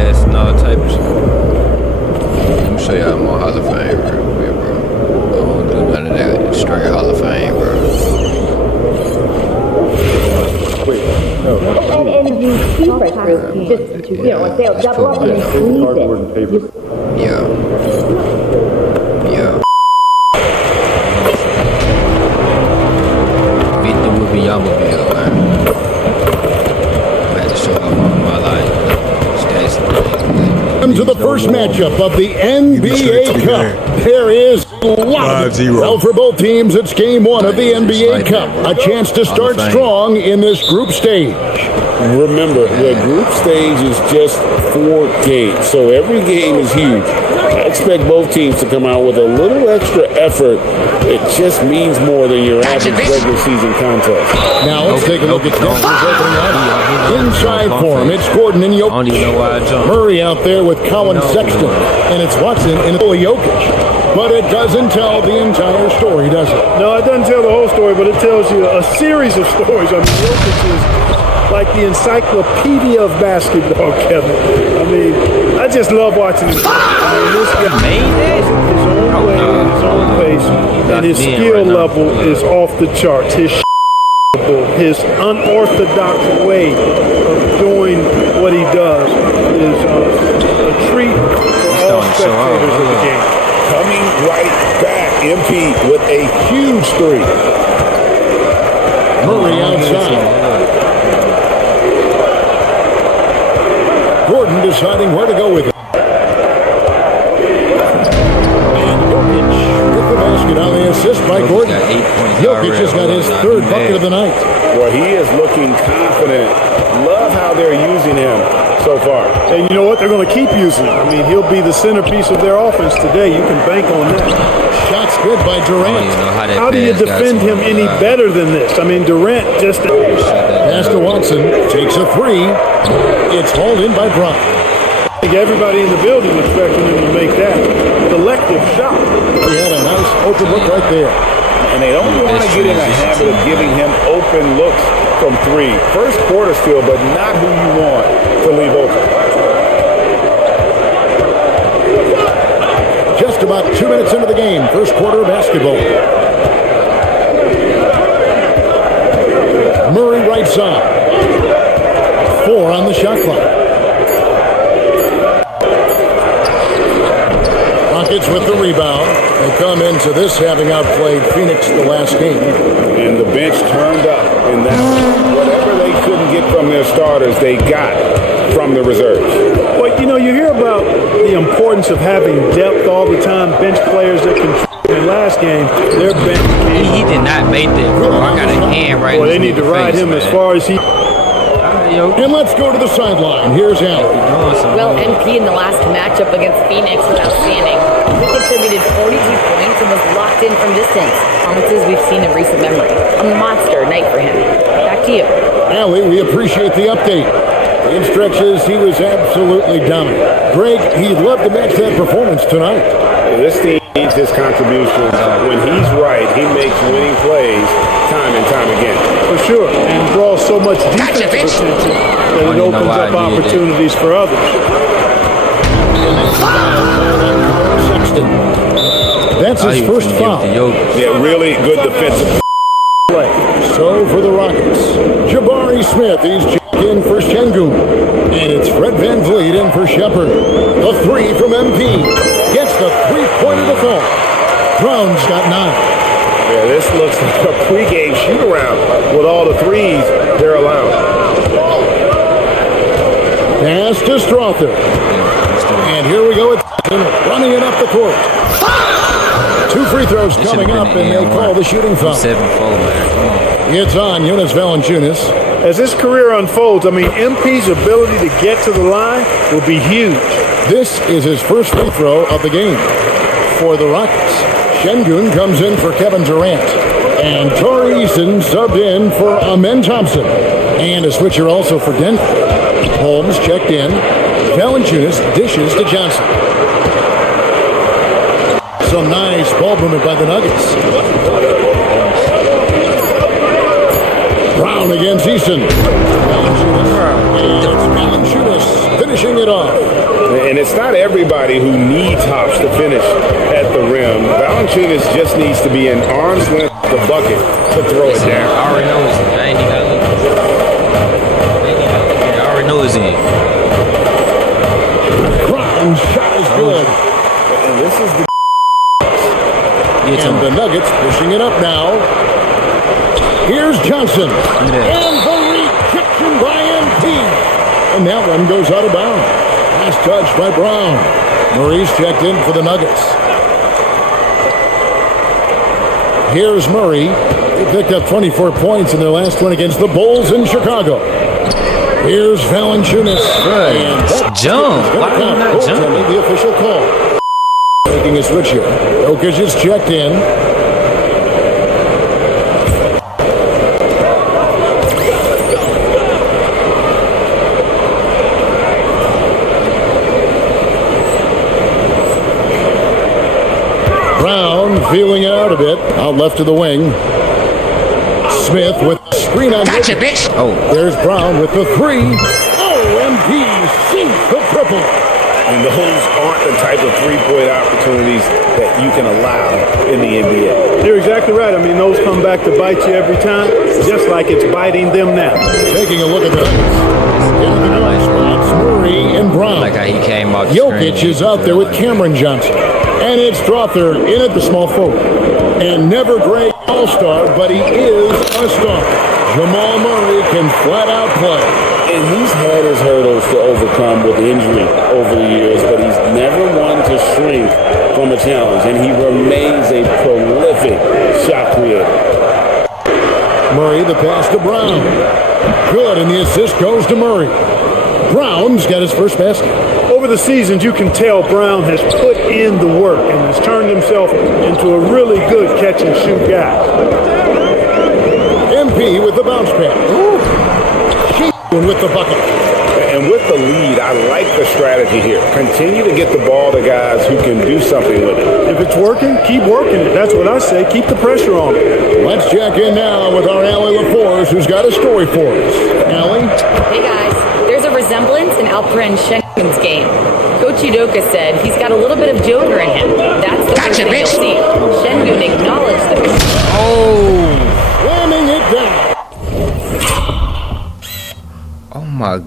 ass and all type of shit. Let me show y'all more Hall of Fame real quick, bro. I don't do none of that straight Hall of Fame, bro. Wait, no. And you keep it through, just, you know, they'll double up and squeeze it. Yeah. Beat the Whoopi Yamabille, man. I had to show off all my life. Welcome to the first matchup of the NBA Cup. There is a lot of it. Well, for both teams, it's game one of the NBA Cup. A chance to start strong in this group stage. Remember, the group stage is just 4 games, so every game is huge. I expect both teams to come out with a little extra effort. It just means more than your average regular season contest. Now let's take a look at Denver's opening up. Inside for him, it's Gordon and Jokic. Murray out there with Colin Sexton, and it's Watson and Jokic. But it doesn't tell the entire story, does it? No, it doesn't tell the whole story, but it tells you a series of stories. I mean, Jokic is like the encyclopedia of basketball, Kevin. I mean, I just love watching him. I mean, this guy his own way, at his own pace, and his skill level is off the charts. His unorthodox way of doing what he does is a treat for all spectators of the game. Coming right back, MP with a huge 3. Murray outside. Gordon deciding where to go with it. And Jokic with the basket on the assist by Gordon. Jokic has got his 3rd bucket of the night. Well, he is looking confident. Love how they're using him so far. And you know what? They're going to keep using him. I mean, he'll be the centerpiece of their offense today. You can bank on that. Shots good by Durant. How do you defend him any better than this? I mean, Durant just... Pass to Watson. Takes a 3. It's hauled in by Brown. I think everybody in the building expecting him to make that collective shot. He had a nice open look right there. And they don't want to get in the habit of giving him open looks from 3. First quarter still, but not who you want to leave open. Just about 2 minutes into the game, first quarter basketball. Murray right side. 4 on the shot clock. Rockets with the rebound. They come into this having outplayed Phoenix the last game. And the bench turned up. And that whatever they couldn't get from their starters, they got from the reserves. Well, you know, you hear about the importance of having depth all the time. Bench players that can. In the last game, their bench. He did not make that, bro. I got a hand right. Well, they need to ride him as far as he. And let's go to the sideline. Here's Allen. Well, MP in the last matchup against Phoenix was outstanding. He contributed 42 points and was locked in from distance. Performances we've seen in recent memory. A monster night for him. Back to you. Allie, we appreciate the update. In stretches, he was absolutely dominant. Greg, he'd love to match that performance tonight. This team needs his contributions. When he's right, he makes winning plays time and time again. For sure, and draws so much defensive attention that it opens up opportunities for others. That's his first foul. Yeah, really good defensive play. So for the Rockets, Jabari Smith, he's checked in for Şengün. And it's Fred VanVleet in for Shepard. The 3 from MP. Gets the 3-pointer to fall. Brown's got 9. Yeah, this looks like a pregame shoot-around with all the 3s they're allowed. Pass to Strother. And here we go with running it up the court. 2 free throws coming up, and they call the shooting foul. 7-4, man. It's on Jonas Valanciunas. As his career unfolds, I mean, MP's ability to get to the line will be huge. This is his first free throw of the game for the Rockets. Şengün comes in for Kevin Durant. And Torrey Eason subbed in for Amen Thompson. And a switcher also for Denver. Holmes checked in. Valanciunas dishes to Johnson. Some nice ball movement by the Nuggets. Brown against Eason. Valanciunas finishing it off. And it's not everybody who needs hops to finish at the rim. Valanciunas just needs to be an arm's length of the bucket to throw it down. I already know it's in. I ain't even got to look. I already know it's in. Brown's shot is good. And this is the And the Nuggets pushing it up now. Here's Johnson. And the rejection by MP. And that one goes out of bounds. Last touch by Brown. Murray's checked in for the Nuggets. Here's Murray. He picked up 24 points in their last one against the Bulls in Chicago. Here's Valanciunas. And that's jump. Why did he not jump? The official call. Making a switch here. Jokic is checked in. Brown feeling out a bit. Out left to the wing. Smith with the screen on. Gotcha, bitch. Oh. There's Brown with the three. OMG sinks the triple. And those aren't the type of three-point opportunities that you can allow in the NBA. You're exactly right. I mean, those come back to bite you every time, just like it's biting them now. Taking a look at the spots, Murray and Brown. Like how he came out. Jokic is out there with Cameron Johnson. And it's Strawther in at the small forward. And never great all-star, but he is a star. Jamal Murray can flat out play. And he's had his hurdles to overcome with injury over the years, but he's never one to shrink from a challenge, and he remains a prolific shot creator. Murray, the pass to Brown. Good, and the assist goes to Murray. Brown's got his first basket. Over the seasons, you can tell Brown has put in the work and has turned himself into a really good catch-and-shoot guy. MP with the bounce pass. With the bucket. And with the lead, I like the strategy here. Continue to get the ball to guys who can do something with it. If it's working, keep working it. That's what I say. Keep the pressure on it. Let's check in now with our Allie LaForce, who's got a story for us. Allie? Hey guys, there's a resemblance in Alperen Şengün's game. Coach Udoka said he's got a little bit of Joker in him. That's the first thing you'll see. Şengün acknowledged the Slamming it down. Oh my.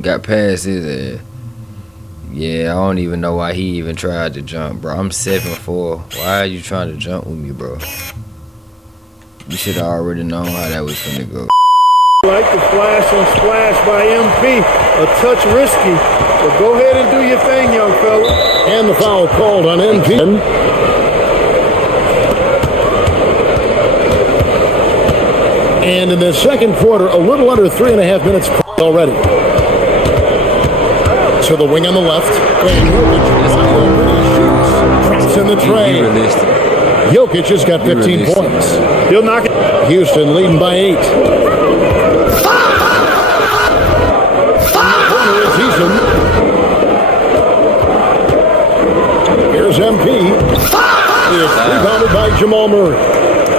Got past his ass. Yeah, I don't even know why he even tried to jump, bro. I'm 7'4". Why are you trying to jump with me, bro? You should have already known how that was finna go. Like the flash and splash by MP. A touch risky, but go ahead and do your thing, young fella. And the foul called on MP. And in the second quarter, a little under 3.5 minutes already. To the wing on the left. And Jokic shoots. Traps in the tray. Jokic has got 15 points. He'll knock it. Houston leading by 8. Here's MP. It's rebounded by Jamal Murray.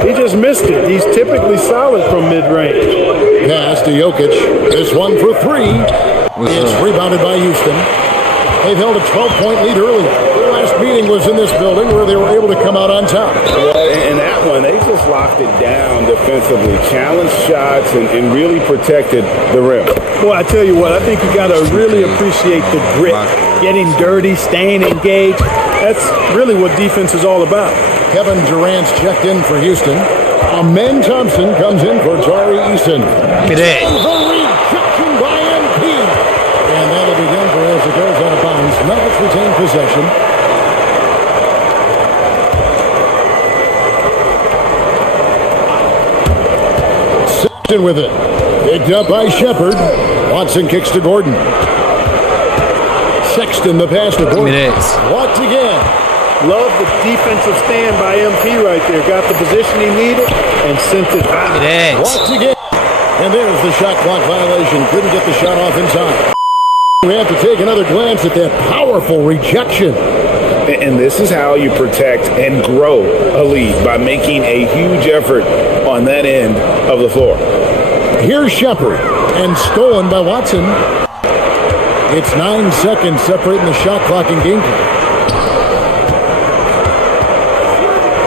He just missed it. He's typically solid from mid-range. Pass to Jokic. This one for 3. It's rebounded by Houston. They've held a 12-point lead earlier. Their last meeting was in this building where they were able to come out on top. Yeah, and that one, they just locked it down defensively, challenged shots, and really protected the rim. Boy, I tell you what, I think you got to really appreciate the grit. Getting dirty, staying engaged. That's really what defense is all about. Kevin Durant's checked in for Houston. Amen Thompson comes in for Tari Eason. Look at that. The rejection by MP. And that'll be Denver as it goes out of bounds. Nuggets retain possession. Sexton with it. Picked up by Shepard. Watson kicks to Gordon. Sexton the pass to Gordon. Walked again. Love the defensive stand by MP right there. Got the position he needed and sent it out. Walked again. And there's the shot clock violation. Couldn't get the shot off in time. We have to take another glance at that powerful rejection. And this is how you protect and grow a lead, by making a huge effort on that end of the floor. Here's Shepard. And stolen by Watson. It's 9 seconds separating the shot clock and game clock.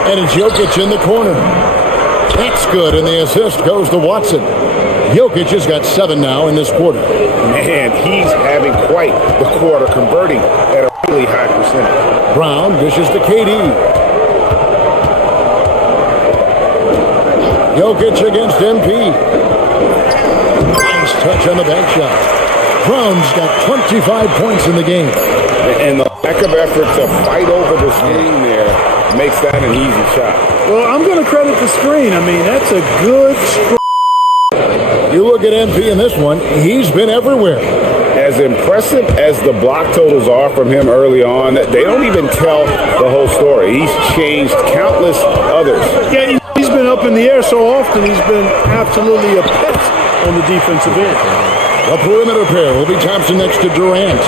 And it's Jokic in the corner. That's good, and the assist goes to Watson. Jokic has got 7 now in this quarter. Man, he's having quite the quarter, converting at a really high percentage. Brown dishes to KD. Jokic against MP. Nice touch on the back shot. Brown's got 25 points in the game. And the lack of effort to fight over the screen there makes that an easy shot. Well, I'm going to credit the screen. I mean, that's a good screen. You look at MP in this one, he's been everywhere. As impressive as the block totals are from him early on, they don't even tell the whole story. He's changed countless others. Yeah, he's been up in the air so often, he's been absolutely a pest on the defensive end. The perimeter pair will be Thompson next to Durant.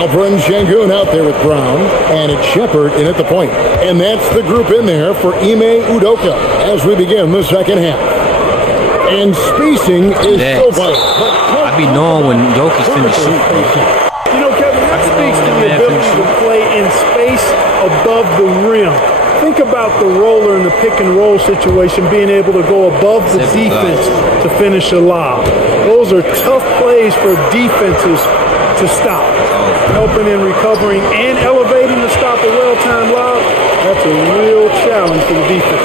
Alperen Şengün out there with Brown, and it's Shepherd in at the point. And that's the group in there for Ime Udoka as we begin the second half. And spacing is so vital. I be knowing when Jokic finished shooting. You know, Kevin, that speaks to the ability to play in space above the rim. Think about the roller in the pick and roll situation, being able to go above the defense to finish a lob. Those are tough plays for defenses to stop. Helping in recovering and elevating to stop a well-timed lob, that's a real challenge for the defense.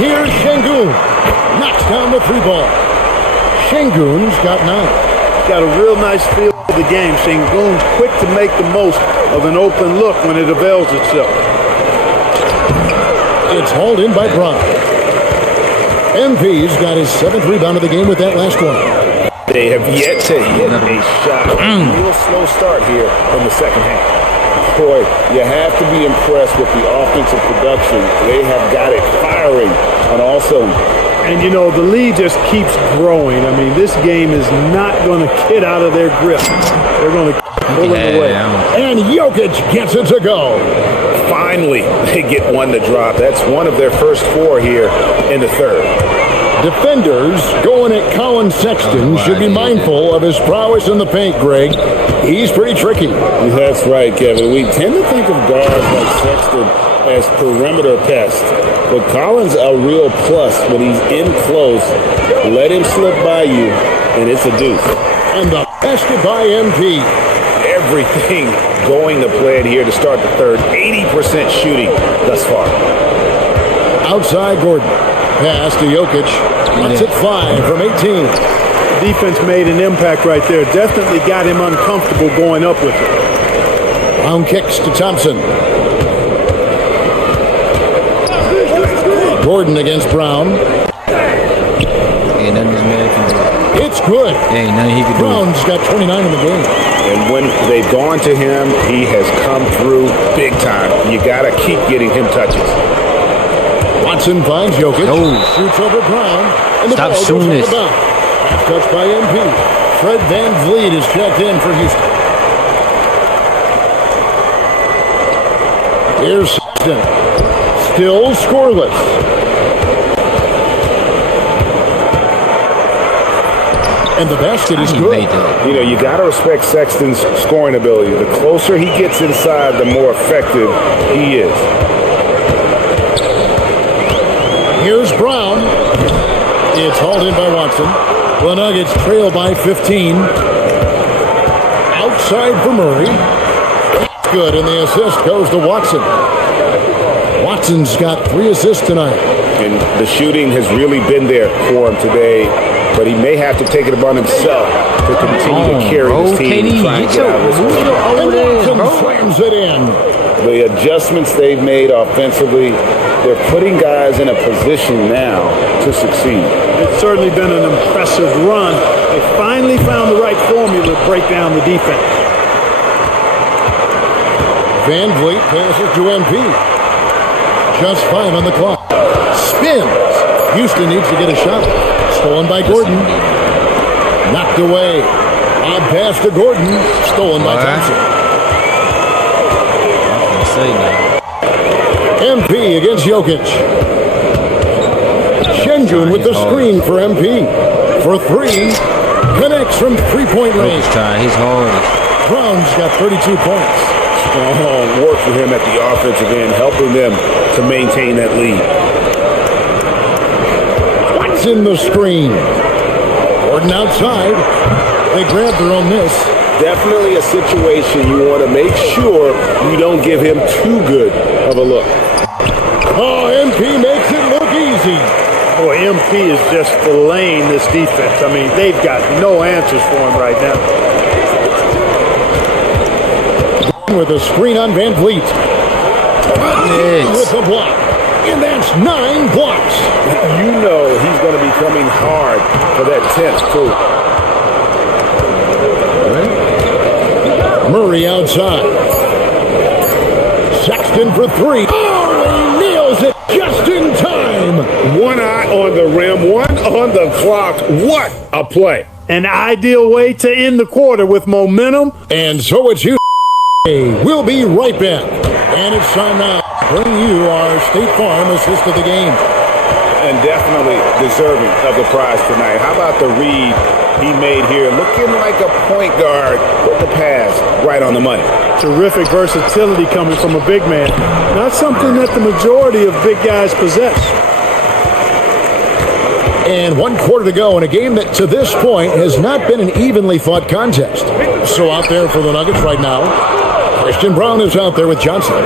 Here's Şengün. Knocks down the 3-ball. Şengün's got 9. Got a real nice feel for the game. Şengün's quick to make the most of an open look when it avails itself. It's hauled in by Brown. MP's got his 7th rebound of the game with that last one. They have yet to hit a shot. Real slow start here in the second half. Boy, you have to be impressed with the offensive production. They have got it firing on all cylinders. And, you know, the lead just keeps growing. I mean, this game is not going to get out of their grip. They're going to pull it away. And Jokic gets it to go. Finally, they get one to drop. That's one of their first 4 here in the third. Defenders going at Colin Sexton should be mindful of his prowess in the paint, Greg. He's pretty tricky. That's right, Kevin. We tend to think of guards like Sexton as perimeter pests, but Collins a real plus when he's in close. Let him slip by you, and it's a deuce. And the basket by MP. Everything going to plan here to start the third. 80% shooting thus far. Outside Gordon. Pass to Jokic. That's it 5 from 18. Defense made an impact right there. Definitely got him uncomfortable going up with it. Brown kicks to Thompson. Gordon against Brown. Ain't nothing this man can do. It's good. Ain't nothing he can do. Brown's got 29 in the game. And when they've gone to him, he has come through big time. You got to keep getting him touches. Watson finds Jokic. No. Shoots over Brown. And the Stop ball shooting goes this. out of bounds. Half touch by MP. Fred Van Vliet is checked in for Houston. Here's Sexton. Still scoreless. And the basket is good. You know, you got to respect Sexton's scoring ability. The closer he gets inside, the more effective he is. Here's Brown. It's hauled in by Watson. The Nuggets trail by 15. Outside for Murray. That's good, and the assist goes to Watson. Watson's got 3 assists tonight. And the shooting has really been there for him today, but he may have to take it upon himself to continue to carry this team and try and get out of this one. And Watson slams it in. The adjustments they've made offensively, they're putting guys in a position now to succeed. It's certainly been an impressive run. They finally found the right formula to break down the defense. Van Vliet passes to MP. Just 5 on the clock. Spins. Houston needs to get a shot. Stolen by Gordon. Knocked away. Odd pass to Gordon. Stolen by Thompson. MP against Jokic. Şengün with the screen for MP. For 3. connects from three-point range. Jokic trying his hardest. Brown's got 32 points. Strong work for him at the offensive end, helping them to maintain that lead. What's in the screen? Gordon outside. They grab their own miss. Definitely a situation you want to make sure you don't give him too good of a look. Oh, MP makes it look easy. Boy, MP is just filleting this defense. I mean, they've got no answers for him right now. With a screen on Van Vliet. With the block. And that's 9 blocks. You know he's going to be coming hard for that 10th, too. Murray outside. Sexton for 3. Oh, he nails it just in time. One eye on the rim, one on the clock. What a play. An ideal way to end the quarter with momentum. And so it's you. We'll be right back. And it's time now to bring you our State Farm assist of the game. And definitely deserving of the prize tonight. How about the read he made here? Looking like a point guard with the pass right on the money. Terrific versatility coming from a big man. Not something that the majority of big guys possess. And 1 quarter to go in a game that to this point has not been an evenly fought contest. So out there for the Nuggets right now, Christian Braun is out there with Johnson.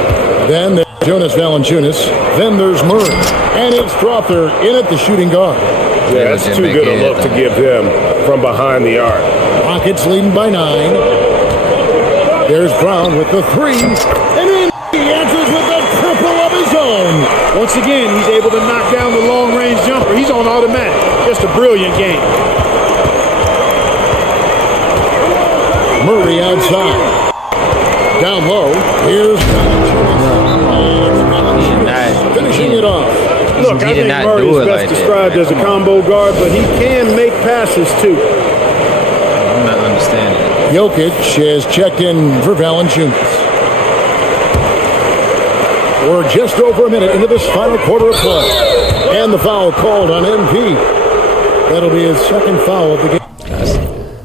Then there's Jonas Valanciunas. Then there's Murray. And it's Crowther in at the shooting guard. Yeah, that's too good a look to give him from behind the arc. Rockets leading by 9. There's Brown with the 3. And then he answers with a triple of his own. Once again, he's able to knock down the long-range jumper. He's on automatic. Just a brilliant game. Murray outside. Down low. Here's finishing it off. Look, I think Murray is best described as a combo guard, but he can make passes too. I'm not understanding. Jokic has checked in for Valanciunas. We're just over a minute into this final quarter of play. And the foul called on MP. That'll be his second foul of the game.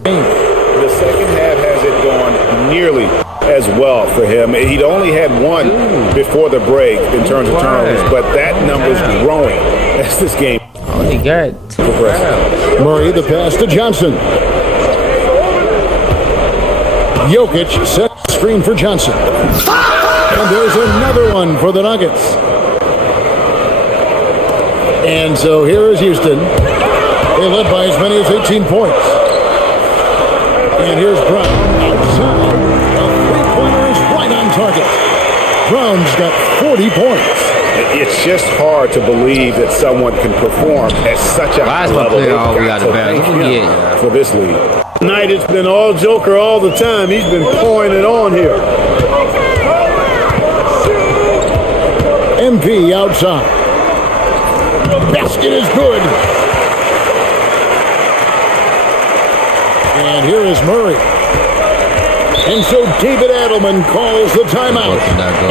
The second half hasn't gone nearly as well for him. He'd only had one before the break in terms of turnovers, but that number's growing as this game Only got progresses. Murray, the pass to Johnson. Jokic set screen for Johnson. And there's another one for the Nuggets. And so here is Houston. They led by as many as 18 points. And here's Brown outside. A three-pointer is right on target. Brown's got 40 points. It's just hard to believe that someone can perform at such a high level. For this league. Tonight it's been all Joker all the time. He's been pouring it on here. MP outside. Basket is good. And here is Murray. And so David Adelman calls the timeout.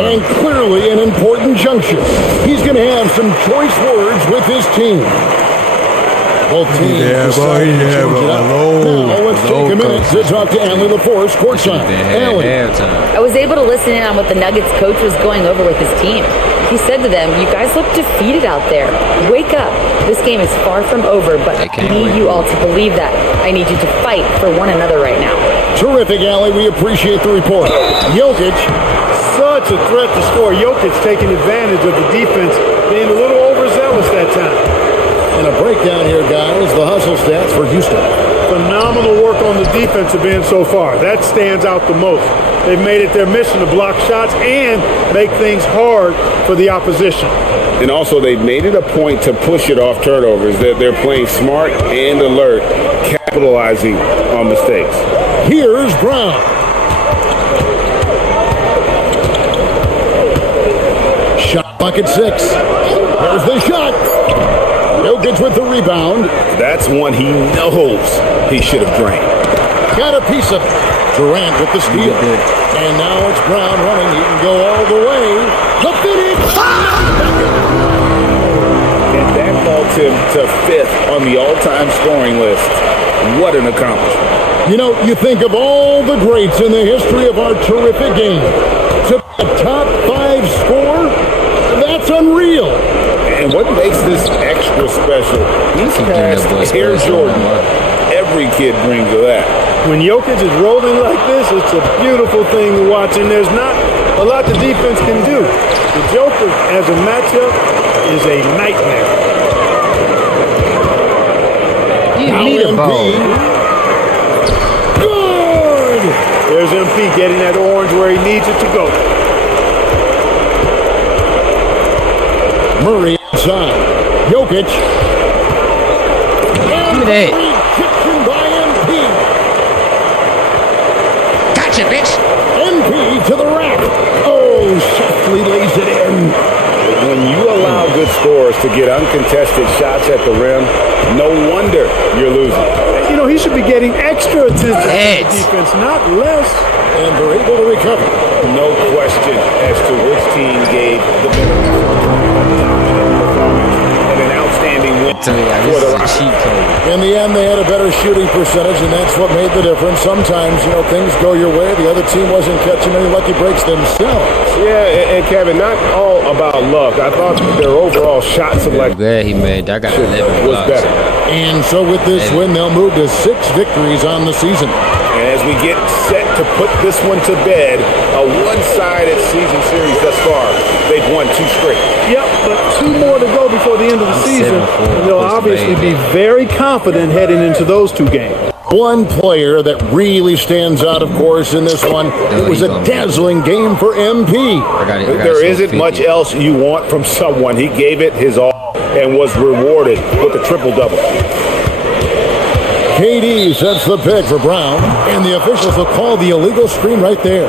And clearly an important juncture. He's going to have some choice words with his team. Both teams decided to change it up. Now let's take a minute to talk to Allie LaForce courtside. Allie. I was able to listen in on what the Nuggets coach was going over with his team. He said to them, "You guys look defeated out there. Wake up. This game is far from over, but I need you all to believe that. I need you to fight for one another right now." Terrific, Allie. We appreciate the report. Jokic. Such a threat to score. Jokic taking advantage of the defense, being a little overzealous that time. And a breakdown here, guys. The hustle stats for Houston. Phenomenal work on the defensive end so far. That stands out the most. They've made it their mission to block shots and make things hard for the opposition. And also, they've made it a point to push it off turnovers. They're playing smart and alert, capitalizing on mistakes. Here's Brown. Shot bucket 6. There's the shot. Jokic with the rebound. That's one he knows he should have drained. Got a piece of it. Durant with the steal. And now it's Brown running. He can go all the way. The finish. And that vaults him to 5th on the all-time scoring list. What an accomplishment. You know, you think of all the greats in the history of our terrific game. To be a top 5 scorer, that's unreal. And what makes this extra special, he's past Air Jordan. Every kid dreams of that. When Jokic is rolling like this, it's a beautiful thing to watch, and there's not a lot the defense can do. The Joker as a matchup is a nightmare. Give me the ball. Good! There's MP getting that orange where he needs it to go. Murray inside. Jokic. Give me that. Rejection by MP. Gotcha, bitch. MP to the rack. Oh, softly lays it in. When you allow good scorers to get uncontested shots at the rim, no wonder you're losing. You know, he should be getting extra attention from the defense, not less. And they're able to recover. No question as to which team gave the better performance and an outstanding win Tell you, for the this is a Rockets. cheat code. In the end, they had a better shooting percentage, and that's what made the difference. Sometimes, you know, things go your way. The other team wasn't catching any lucky breaks themselves. Yeah, and Kevin, not all about luck. I thought their overall shot selection Glad he made. I got 11 was blocks. better. And so with this win, they'll move to 6 victories on the season. And as we get set to put this one to bed, a one-sided season series thus far, they've won 2 straight. Yep, but 2 more to go before the end of the season. 7-4, And they'll supposed to obviously be. be very confident heading into those 2 games. One player that really stands out, of course, in this one. It was a dazzling game for MP. I got it. There isn't much else you want from someone. He gave it his all and was rewarded with a triple-double. KD sets the pick for Brown, and the officials will call the illegal screen right there.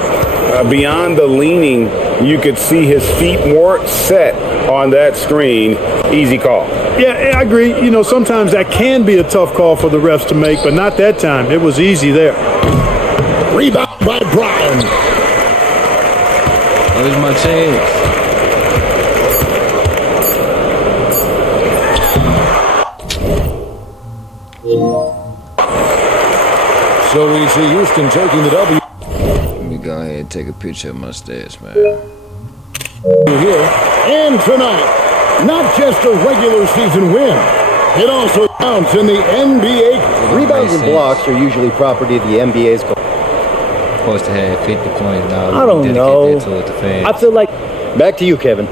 Beyond the leaning, you could see his feet weren't set on that screen. Easy call. Yeah, I agree. You know, sometimes that can be a tough call for the refs to make, but not that time. It was easy there. Rebound by Brown. Where's my chance? So we see Houston taking the W Let me go ahead and take a picture of my stats, man. here. And tonight, not just a regular season win, it also counts in the NBA. Rebounds and blocks are usually property of the NBA's goal. Supposed to have 50 points now. I don't know. That to the fans. I feel like... Back to you, Kevin.